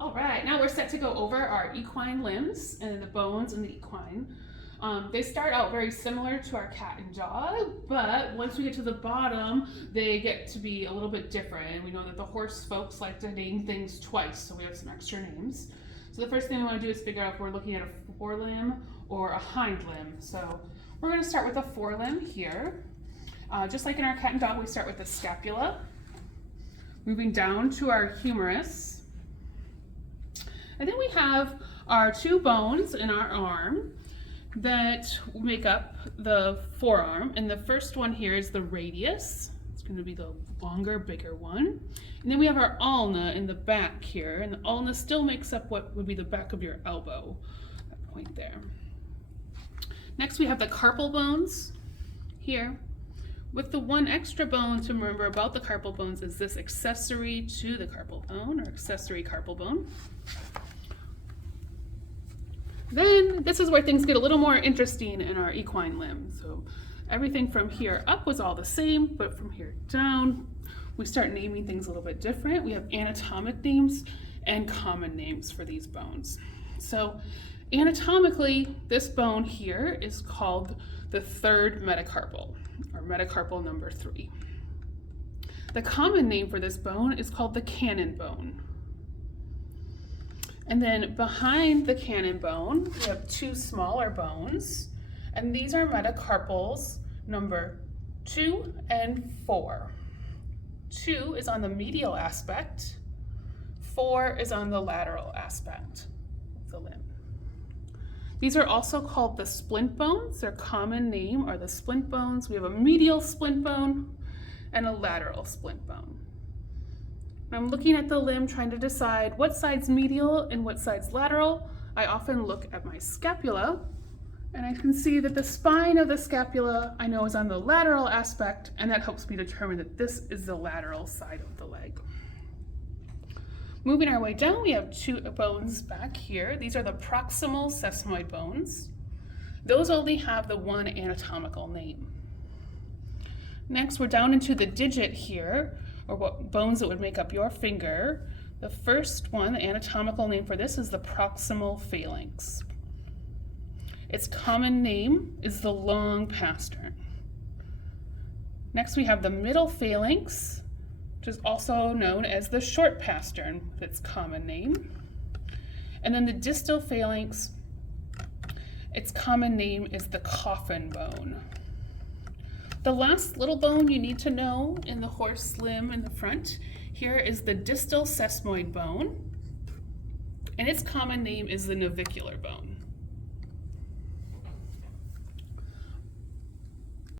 All right, now we're set to go over our equine limbs and the bones in the equine. They start out very similar to our cat and dog, but once we get to the bottom, they get to be a little bit different. And we know that the horse folks like to name things twice, so we have some extra names. So the first thing we want to do is figure out if we're looking at a forelimb or a hind limb. So we're going to start with a forelimb here. Just like in our cat and dog, we start with the scapula, moving down to our humerus. And then we have our two bones in our arm that make up the forearm. And the first one here is the radius. It's going to be the longer, bigger one. And then we have our ulna in the back here. And the ulna still makes up what would be the back of your elbow, that point there. Next we have the carpal bones here. With the one extra bone to remember about the carpal bones is this accessory to the carpal bone, or accessory carpal bone. Then this is where things get a little more interesting in our equine limb. So everything from here up was all the same, but from here down, we start naming things a little bit different. We have anatomic names and common names for these bones. So anatomically, this bone here is called the third metacarpal, or metacarpal number 3. The common name for this bone is called the cannon bone. And then behind the cannon bone, we have two smaller bones, and these are metacarpals number 2 and 4. 2 is on the medial aspect, 4 is on the lateral aspect of the limb. These are also called the splint bones. Their common name are the splint bones. We have a medial splint bone and a lateral splint bone. When I'm looking at the limb trying to decide what side's medial and what side's lateral, I often look at my scapula, and I can see that the spine of the scapula I know is on the lateral aspect, and that helps me determine that this is the lateral side of the leg. Moving our way down, we have two bones back here. These are the proximal sesamoid bones. Those only have the one anatomical name. Next, we're down into the digit here, or what bones that would make up your finger. The first one, the anatomical name for this, is the proximal phalanx. Its common name is the long pastern. Next, we have the middle phalanx, which is also known as the short pastern, its common name. And then the distal phalanx, its common name is the coffin bone. The last little bone you need to know in the horse limb in the front here is the distal sesamoid bone, and its common name is the navicular bone.